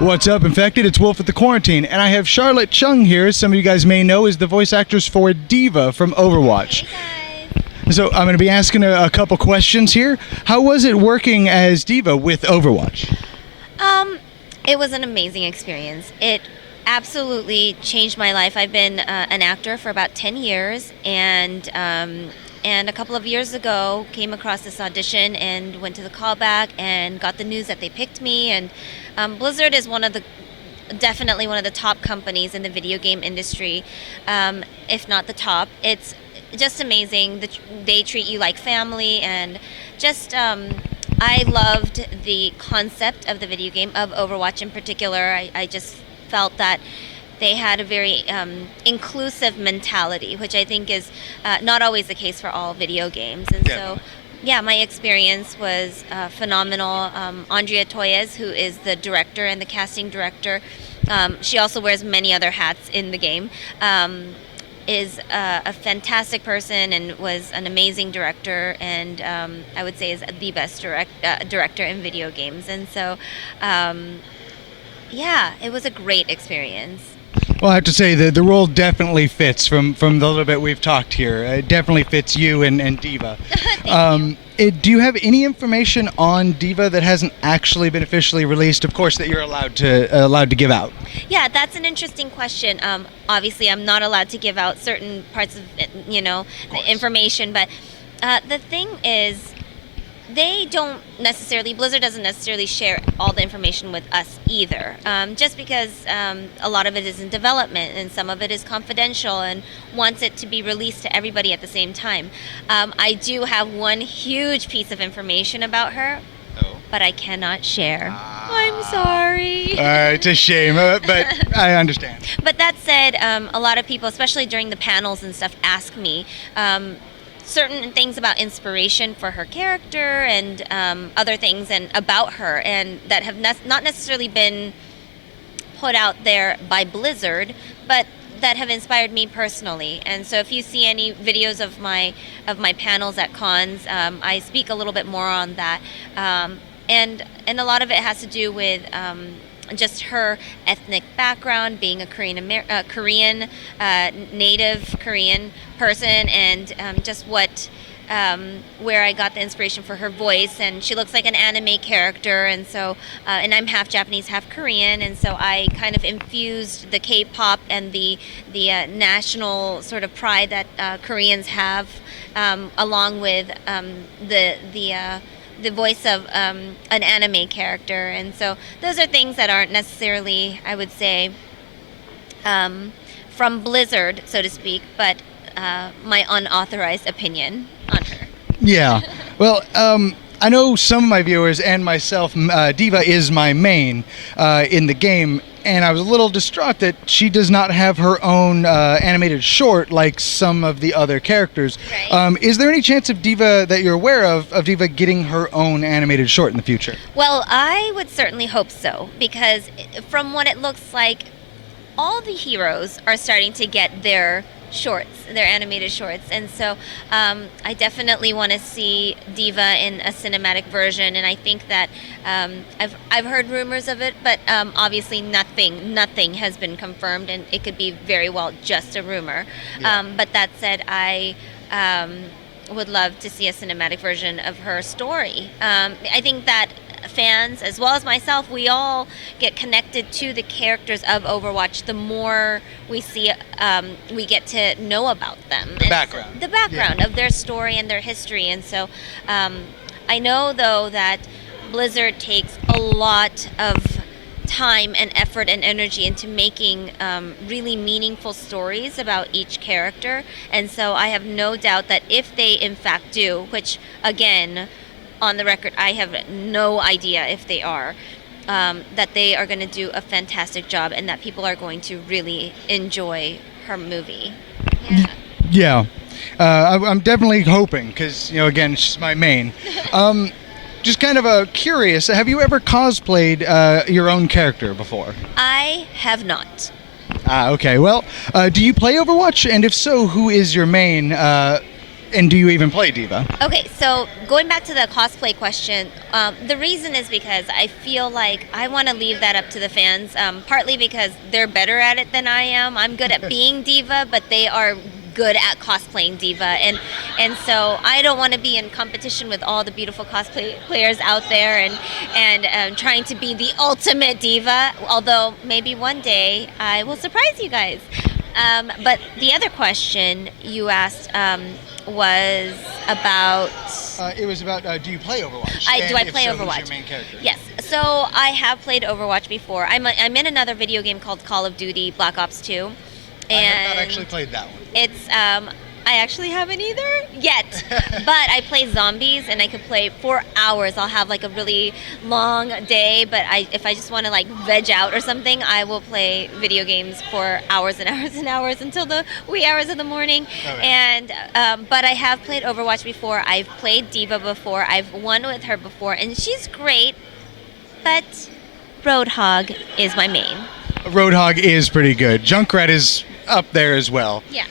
What's up, Infected? It's Wolf at the Quarantine, and I have Charlet Chung here. Some of you guys may know is the voice actress for D.Va from Overwatch. Hey guys. So I'm going to be asking a couple questions here. How was it working as D.Va with Overwatch? It was an amazing experience. It absolutely changed my life. I've been an actor for about 10 years, and a couple of years ago came across this audition and went to the callback and got the news that they picked me. And Blizzard is definitely one of the top companies in the video game industry, if not the top. It's just amazing. They treat you like family, and just I loved the concept of the video game, of Overwatch in particular. I just felt that they had a very inclusive mentality, which I think is not always the case for all video games. And so, yeah, my experience was phenomenal. Andrea Toyes, who is the director and the casting director, she also wears many other hats in the game, is a fantastic person and was an amazing director, and I would say is the best director in video games. And so, yeah, it was a great experience. Well, I have to say the role definitely fits from the little bit we've talked here. It definitely fits you and D.Va. Thank you. Do you have any information on D.Va that hasn't actually been officially released, of course, that you're allowed to give out? Yeah, that's an interesting question. Obviously, I'm not allowed to give out certain parts of the information, but the thing is, Blizzard doesn't necessarily share all the information with us either, just because a lot of it is in development and some of it is confidential and wants it to be released to everybody at the same time. I do have one huge piece of information about her, but I cannot share. I'm sorry. It's a shame, but I understand. But that said, a lot of people, especially during the panels and stuff, ask me certain things about inspiration for her character and other things and about her, and that have not necessarily been put out there by Blizzard, but that have inspired me personally. And so if you see any videos of my panels at cons, I speak a little bit more on that, and a lot of it has to do with just her ethnic background, being a Korean native Korean person, and just where I got the inspiration for her voice. And she looks like an anime character, and so and I'm half Japanese, half Korean, and so I kind of infused the K-pop and the national sort of pride that Koreans have, along with the voice of an anime character. And so those are things that aren't necessarily, I would say, from Blizzard, so to speak, but my unauthorized opinion on her. Yeah. Well, I know some of my viewers and myself, D.Va is my main in the game, and I was a little distraught that she does not have her own animated short like some of the other characters. Right. Is there any chance of D.Va that you're aware of D.Va getting her own animated short in the future? Well, I would certainly hope so, because from what it looks like, all the heroes are starting to get their animated shorts, and so I definitely want to see D.Va in a cinematic version. And I think that I've heard rumors of it, but obviously nothing has been confirmed, and it could be very well just a rumor. Yeah. But that said, I would love to see a cinematic version of her story. I think that fans, as well as myself, we all get connected to the characters of Overwatch the more we see, we get to know about them. The background. The background of their story and their history. And so I know, though, that Blizzard takes a lot of time and effort and energy into making really meaningful stories about each character. And so I have no doubt that if they in fact do, which again, on the record, I have no idea if they are, that they are going to do a fantastic job, and that people are going to really enjoy her movie. Yeah. Yeah. I'm definitely hoping, because, again, she's my main. Just kind of curious, have you ever cosplayed your own character before? I have not. Okay. Well, do you play Overwatch? And if so, who is your main And do you even play D.Va? Okay, so going back to the cosplay question, the reason is because I feel like I want to leave that up to the fans, partly because they're better at it than I am. I'm good at being D.Va, but they are good at cosplaying D.Va, and so I don't want to be in competition with all the beautiful cosplay players out there and trying to be the ultimate D.Va, although maybe one day I will surprise you guys. But the other question you asked was about... It was about, do you play Overwatch? Do I play so, Overwatch? Who's your main character? Yes. So I have played Overwatch before. I'm in another video game called Call of Duty Black Ops 2. I have not actually played that one. It's I actually haven't either yet, but I play zombies and I could play for hours. I'll have like a really long day, but if I just want to like veg out or something, I will play video games for hours and hours and hours until the wee hours of the morning. Okay. And but I have played Overwatch before. I've played D.Va before. I've won with her before, and she's great. But Roadhog is my main. Roadhog is pretty good. Junkrat is up there as well. Yeah.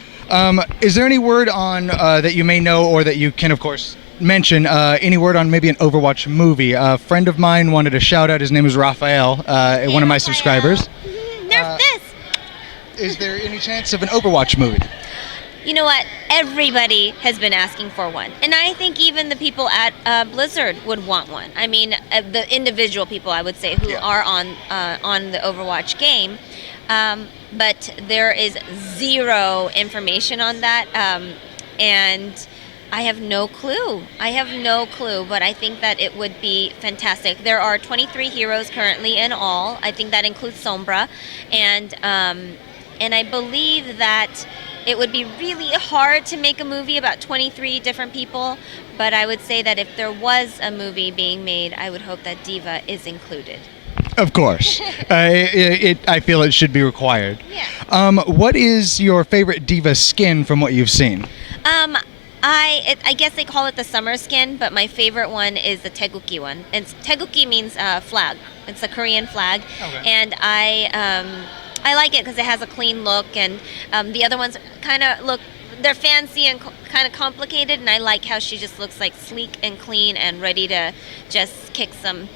Is there any word on that you may know, or that you can, of course, mention? Any word on maybe an Overwatch movie? A friend of mine wanted a shout out. His name is Raphael, one of my subscribers. Nerf this. Is there any chance of an Overwatch movie? You know what? Everybody has been asking for one. And I think even the people at Blizzard would want one. I mean, the individual people, I would say, who are on the Overwatch game. But there is zero information on that. And I have no clue. But I think that it would be fantastic. There are 23 heroes currently in all. I think that includes Sombra. And I believe that it would be really hard to make a movie about 23 different people, but I would say that if there was a movie being made, I would hope that D.Va is included. Of course. I feel it should be required. Yeah. What is your favorite D.Va skin from what you've seen? I guess they call it the summer skin, but my favorite one is the Taeguki one. And Taeguki means flag. It's a Korean flag. Okay. And I like it because it has a clean look, and the other ones kind of they're fancy and kind of complicated, and I like how she just looks like sleek and clean and ready to just kick some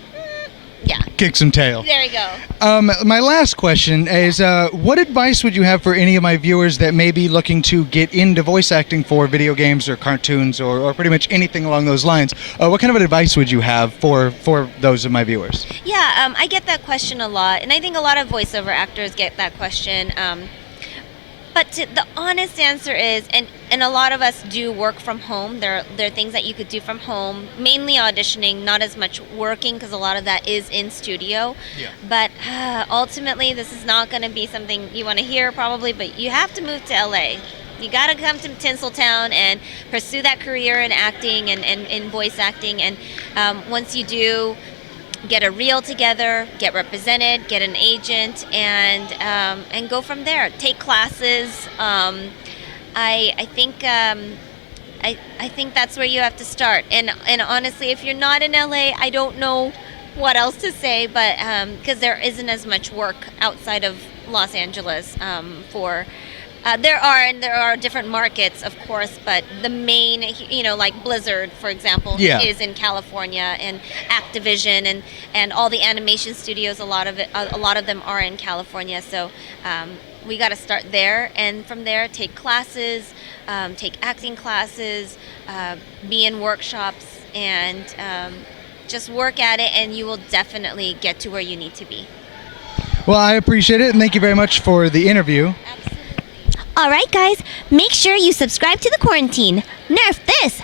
tail. There we go. My last question is, what advice would you have for any of my viewers that may be looking to get into voice acting for video games or cartoons or pretty much anything along those lines? What kind of advice would you have for those of my viewers? Yeah, I get that question a lot, and I think a lot of voiceover actors get that question. But the honest answer is, and a lot of us do work from home. There are things that you could do from home, mainly auditioning, not as much working, because a lot of that is in studio. Yeah. But ultimately, this is not going to be something you want to hear probably, but you have to move to LA. You got to come to Tinseltown and pursue that career in acting and in voice acting. And once you do, get a reel together, get represented, get an agent, and go from there. Take classes. I think that's where you have to start. And honestly, if you're not in LA, I don't know what else to say, but because there isn't as much work outside of Los Angeles for. There are different markets, of course, but the main, like Blizzard, for example, is in California, and Activision and all the animation studios. A lot of them are in California. So we got to start there, and from there take classes, take acting classes, be in workshops, and just work at it, and you will definitely get to where you need to be. Well, I appreciate it, and thank you very much for the interview. Absolutely. All right, guys, make sure you subscribe to The Quarantine. Nerf this!